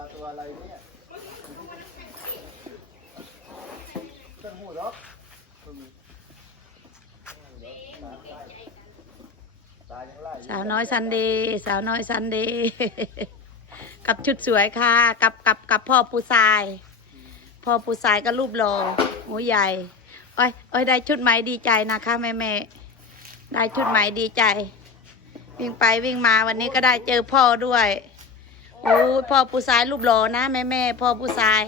าตัวอะไรเนี่ยต้นหูรอกสาวน้อยสันดีสาวน้อยสันดีกับชุดสวยค่ะ กับกับกับพ่อปูทราย พ่อปูทรายก็รูปรอหูใหญ่โอ้ยโอ้ยได้ชุดใหม่ดีใจนะคะแม่แม่ได้ชุดใหม่ดีใจ วิ่งไปวิ่งมาวันนี้ก็ได้เจอพ่อด้วย โอ้พ่อผู้ชายรูปหล่อนะแม่แม่พ่อผู้ชาย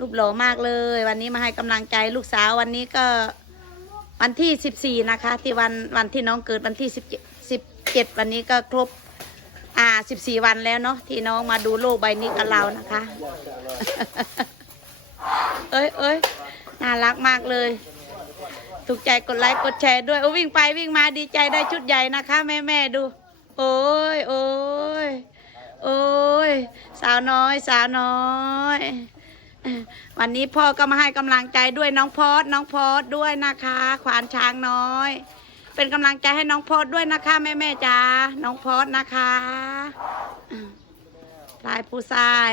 รูปหล่อมากเลย วันนี้มาให้กำลังใจลูกสาววันนี้ก็วันที่สิบสี่นะคะ ที่วันวันที่น้องเกิดวันที่สิบสิบเจ็ดวันนี้ก็ครบอ่าสิบสี่วันแล้วเนาะที่น้องมาดูโลกใบนี้กับเรานะคะ เอ้ยเอ้ยน่ารักมากเลย ถูกใจกดไลค์กดแชร์ด้วยโอ้วิ่งไปวิ่งมาดีใจได้ชุดใหญ่นะคะ แม่แม่ดู โอ้ยโอ้ย โอ้ย สาวน้อย สาวน้อย วันนี้พ่อก็มาให้กำลังใจด้วยน้องพอดน้องพอดด้วยนะคะ ขวานช้างน้อย เป็นกำลังใจให้น้องพอดด้วยนะคะแม่แม่จ้าน้องพอดนะคะลายผู้ชาย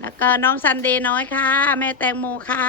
แล้วก็น้องซันเดย์น้อยค่ะ แม่แตงโมค่ะ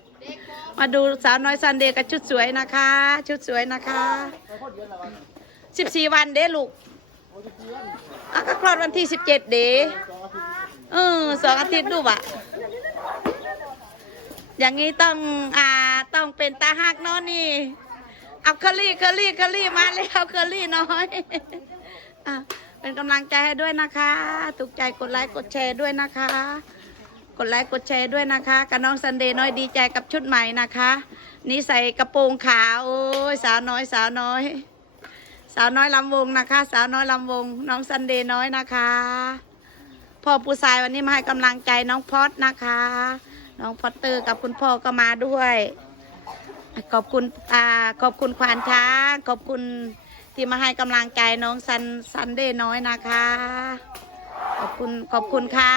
มาดูสาวน้อยซันเดย์กับชุดสวยนะคะ ชุดสวยนะคะสิบสี่วันเด้ลูกอะก็คลอดวันที่สิบเจ็ดเด้องอาทิตย์เออสองอาทิตย์ลูกอะอย่างนี้ต้องอ่าต้องเป็นตาหักเนาะนี่ เอาเคอรี่เคอรี่เคอรี่มาแล้วเคอรี่น้อยอะเป็นกำลังใจให้ด้วยนะคะ ถูกใจกดไลค์กดแชร์ด้วยนะคะ กดไลค์กดแชร์ด้วยนะคะกับน้องซันเดย์น้อยดีใจกับชุดใหม่นะคะ นี่ใส่กระโปรงขาวโอ้ยสาวน้อยสาวน้อย สาวน้อยลำวงนะคะ สาวน้อยลำวง น้องซันเดย์น้อยนะคะพ่อปูทรายวันนี้มาให้กำลังใจน้องพอดนะคะ น้องพอตเตอร์กับคุณพ่อก็มาด้วย ขอบคุณอ่าขอบคุณควานช้างขอบคุณที่มาให้กำลังใจน้องซันซันเดย์น้อยนะคะ ขอบคุณขอบคุณค่ะ